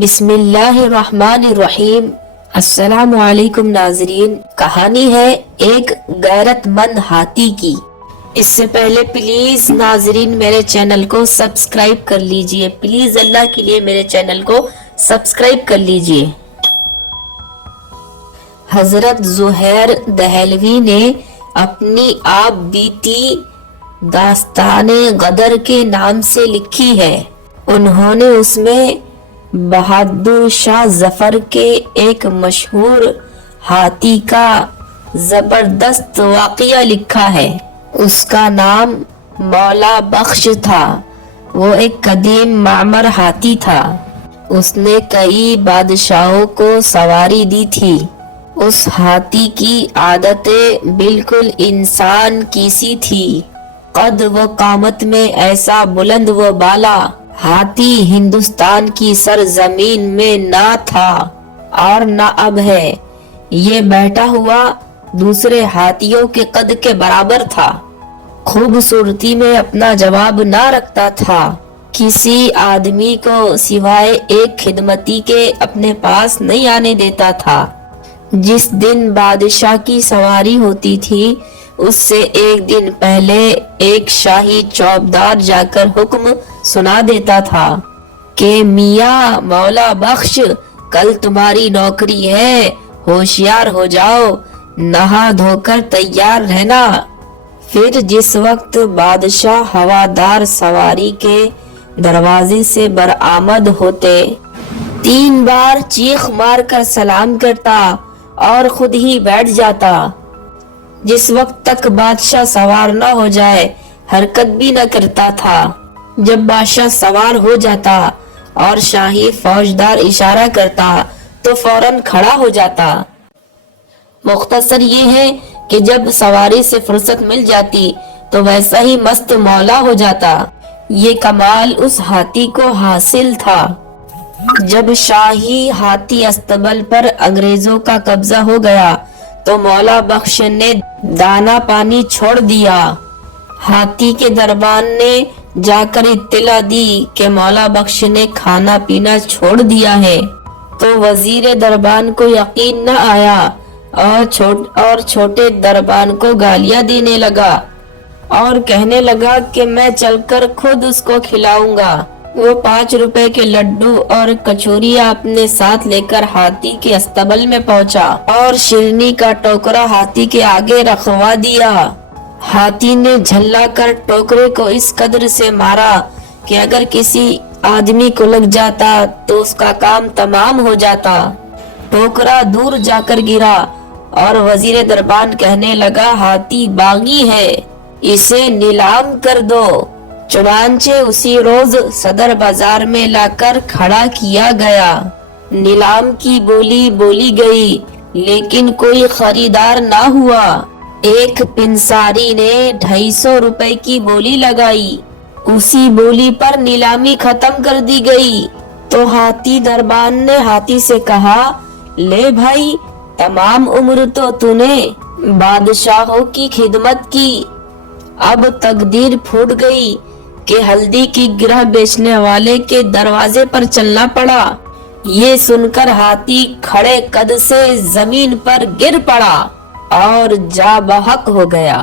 بسم اللہ الرحمن الرحیم۔ السلام علیکم ناظرین۔ کہانی ہے ایک غیرت مند ہاتھی کی۔ اس سے پہلے پلیز ناظرین میرے چینل کو سبسکرائب کر لیجئے، پلیز اللہ کے لیے میرے چینل کو سبسکرائب کر لیجئے۔ حضرت زہیر دہلوی نے اپنی آپ بیتی داستان غدر کے نام سے لکھی ہے۔ انہوں نے اس میں بہادر شاہ ظفر کے ایک مشہور ہاتھی کا زبردست واقعہ لکھا ہے۔ اس کا نام مولا بخش تھا۔ وہ ایک قدیم معمر ہاتھی تھا۔ اس نے کئی بادشاہوں کو سواری دی تھی۔ اس ہاتھی کی عادتیں بالکل انسان کی سی تھی۔ قد و قامت میں ایسا بلند و بالا ہاتھی ہندوستان کی سرزمین میں نہ تھا اور نہ اب ہے۔ یہ بیٹھا ہوا دوسرے ہاتھیوں کے قد کے برابر تھا۔ خوبصورتی میں اپنا جواب نہ رکھتا تھا۔ کسی آدمی کو سوائے ایک خدمتی کے اپنے پاس نہیں آنے دیتا تھا۔ جس دن بادشاہ کی سواری ہوتی تھی، اس سے ایک دن پہلے ایک شاہی چوبدار جا کر حکم سنا دیتا تھا کہ میاں مولا بخش، کل تمہاری نوکری ہے، ہوشیار ہو جاؤ، نہا دھو کر تیار رہنا۔ پھر جس وقت بادشاہ ہوادار سواری کے دروازے سے برآمد ہوتے، 3 بار چیخ مار کر سلام کرتا اور خود ہی بیٹھ جاتا۔ جس وقت تک بادشاہ سوار نہ ہو جائے حرکت بھی نہ کرتا تھا۔ جب بادشاہ سوار ہو جاتا اور شاہی فوجدار اشارہ کرتا تو فوراً کھڑا ہو جاتا۔ مختصر یہ ہے کہ جب سواری سے فرصت مل جاتی تو ویسا ہی مست مولا ہو جاتا۔ یہ کمال اس ہاتھی کو حاصل تھا۔ جب شاہی ہاتھی استبل پر انگریزوں کا قبضہ ہو گیا تو مولا بخش نے دانا پانی چھوڑ دیا۔ ہاتھی کے دربان نے جا کر اطلاع دی کہ مولا بخش نے کھانا پینا چھوڑ دیا ہے، تو وزیر دربان کو یقین نہ آیا اور چھوٹے دربان کو گالیاں دینے لگا اور کہنے لگا کہ میں چل کر خود اس کو کھلاؤں گا۔ وہ 5 روپے کے لڈو اور کچوریاں اپنے ساتھ لے کر ہاتھی کے استبل میں پہنچا اور شیرنی کا ٹوکرا ہاتھی کے آگے رکھوا دیا۔ ہاتھی نے جھلا کر ٹوکرے کو اس قدر سے مارا کہ اگر کسی آدمی کو لگ جاتا تو اس کا کام تمام ہو جاتا۔ ٹوکرا دور جا کر گرا اور وزیر دربان کہنے لگا ہاتھی باغی ہے، اسے نیلام کر دو۔ چنانچہ اسی روز صدر بازار میں لا کر کھڑا کیا گیا۔ نیلام کی بولی بولی گئی لیکن کوئی خریدار نہ ہوا۔ ایک پنساری نے 250 روپے کی بولی لگائی۔ اسی بولی پر نیلامی ختم کر دی گئی تو ہاتھی دربان نے ہاتھی سے کہا، لے بھائی، تمام عمر تو تو نے بادشاہوں کی خدمت کی، اب تقدیر پھوٹ گئی کہ ہلدی کی گرہ بیچنے والے کے دروازے پر چلنا پڑا۔ یہ سن کر ہاتھی کھڑے قد سے زمین پر گر پڑا اور جاں بحق ہو گیا۔